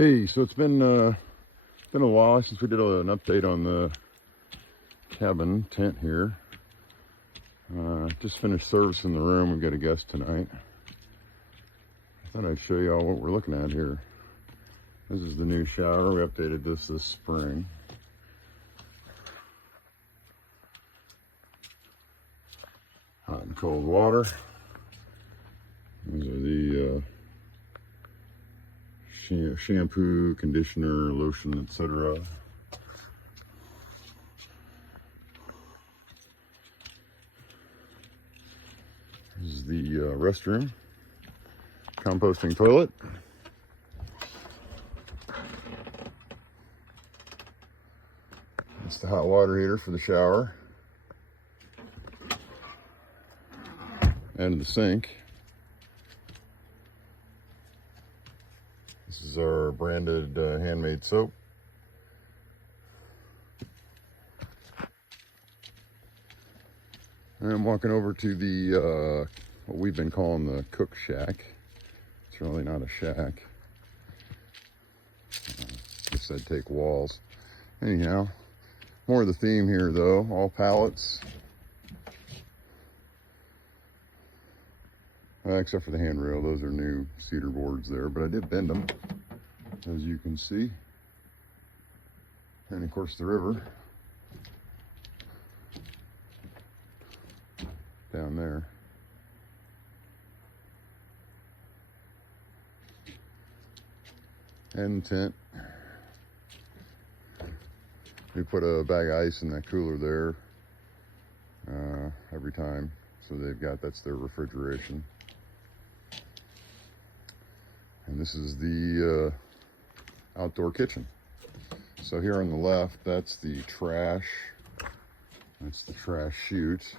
Hey, so it's been a while since we did an update on the cabin tent here. Just finished servicing the room. We've got a guest tonight. I thought I'd show you all what we're looking at here. This is the new shower. We updated this spring. Hot and cold water. These are the shampoo, conditioner, lotion, etc. This is the restroom, composting toilet. That's the hot water heater for the shower and the sink. This is our branded handmade soap. And I'm walking over to the, what we've been calling the cook shack. It's really not a shack. Guess I'd take walls. Anyhow, more of the theme here though, all pallets. Except for the handrail, those are new cedar boards there, but I did bend them, as you can see. And of course the river down there. And tent. We put a bag of ice in that cooler there every time, so that's their refrigeration. And this is the outdoor kitchen. So here on the left, that's the trash. That's the trash chute.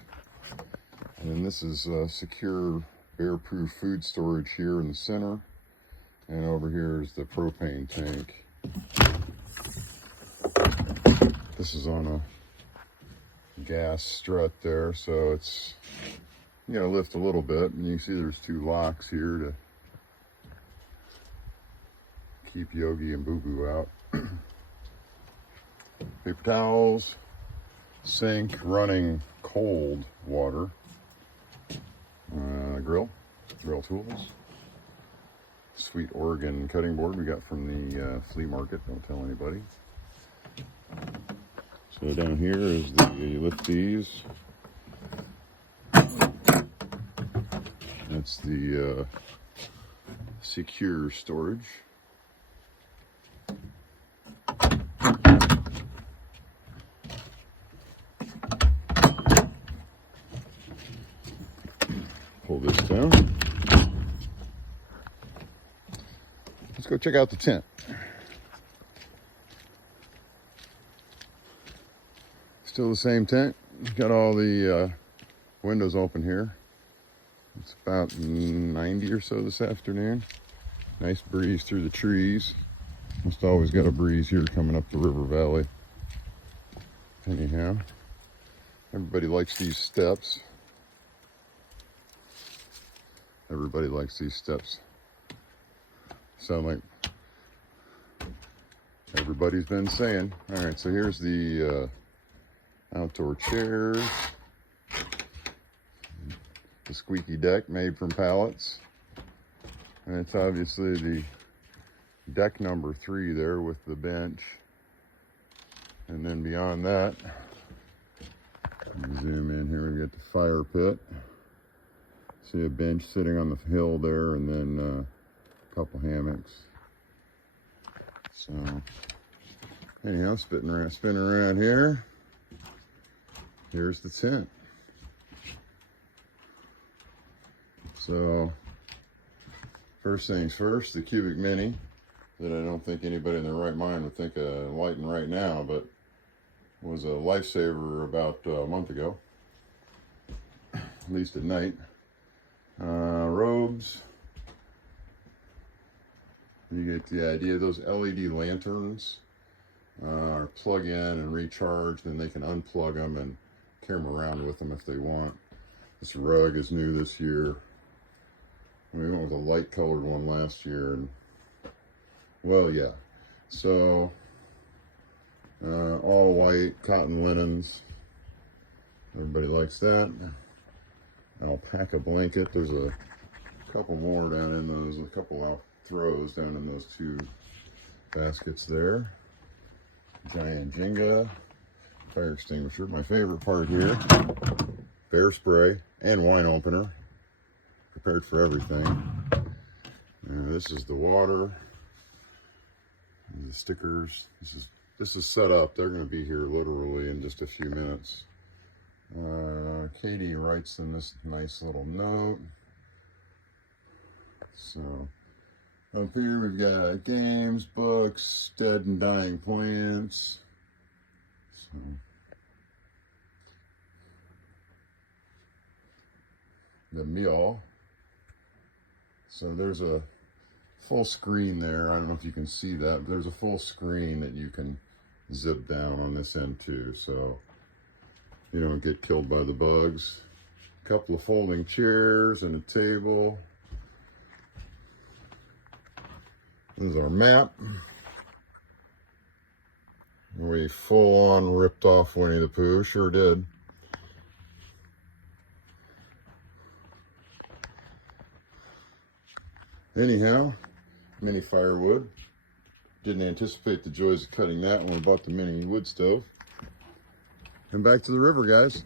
And then this is secure bear-proof food storage here in the center. And over here is the propane tank. This is on a gas strut there, so it's, you gotta lift a little bit. And you can see there's two locks here to keep Yogi and Boo Boo out. Paper towels, sink, running cold water, grill tools, sweet Oregon cutting board we got from the flea market, don't tell anybody. So down here is you lift these. That's the secure storage. Pull this down. Let's go check out the tent. Still the same tent. Got all the windows open here. It's about 90 or so this afternoon. Nice breeze through the trees. Must always got a breeze here coming up the river valley. Anyhow, everybody likes these steps. Everybody likes these steps. Sound like everybody's been saying. All right, so here's the outdoor chairs. The squeaky deck made from pallets. And it's obviously the deck number 3 there with the bench. And then beyond that, zoom in here, we've got the fire pit. See a bench sitting on the hill there, and then a couple hammocks. So, anyhow, spinning around here. Here's the tent. So, first things first, the Cubic Mini, that I don't think anybody in their right mind would think of lighting right now, but was a lifesaver about a month ago, at least at night. Robes. You get the idea. Those LED lanterns are plug in and recharge, then they can unplug them and carry them around with them if they want. This rug is new this year. We went with a light colored one last year, and Well, yeah. So, all white cotton linens. Everybody likes that. Alpaca blanket. There's a couple more down in those, a couple out throws down in those two baskets there. Giant Jenga. Fire extinguisher. My favorite part here. Bear spray and wine opener. Prepared for everything. And this is the water. The stickers. This is set up. They're going to be here literally in just a few minutes. Katie writes in this nice little note. So up here we've got games, books, dead and dying plants. So the meal. So there's a full screen there. I don't know if you can see that. There's a full screen that you can zip down on this end too, so you don't get killed by the bugs. A couple of folding chairs and a table. This is our map. We full on ripped off Winnie the Pooh, sure did. Anyhow, mini firewood. Didn't anticipate the joys of cutting that when we bought the mini wood stove. And back to the river, guys.